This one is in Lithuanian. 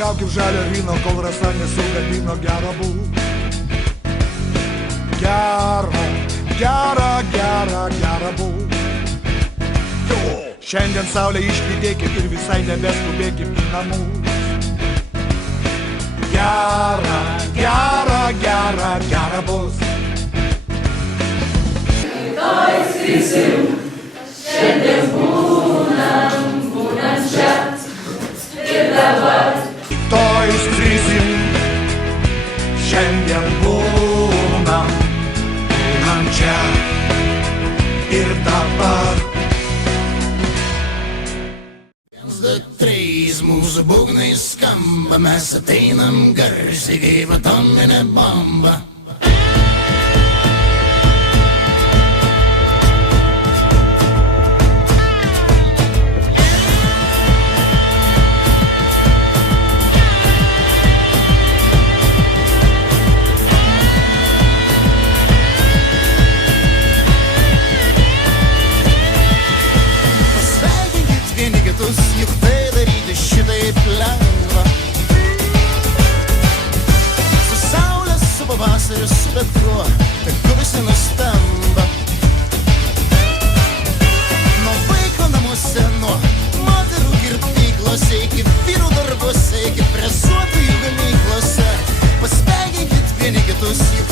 paragauk kaip žalio vyno, kol rasa nesugadino, gera būt. Gera, gera, gera, gera būt. Šiandien saulę išlydėkit ir visai nebeskubėkit į namus. Gera, gera, gera, gera bus. Rytoj skrisim, šiandien būnam čia ir dabar. Rytoj skrisim, šiandien būnam čia ir dabar. 1, 2, 3, mūsų būgnai skamba, mes ateinam garsiai kaip atominė bomba. Juk tai daryti šitaip lengva. Su saulė, su pavasariu, su bet kuo, tegu visi nustemba. Nuo vaiko namuose, nuo moterų kirpyklose, iki vyrų darbuose, iki presuotojų gamyklose. Pasveikinkit vieni kitus, juk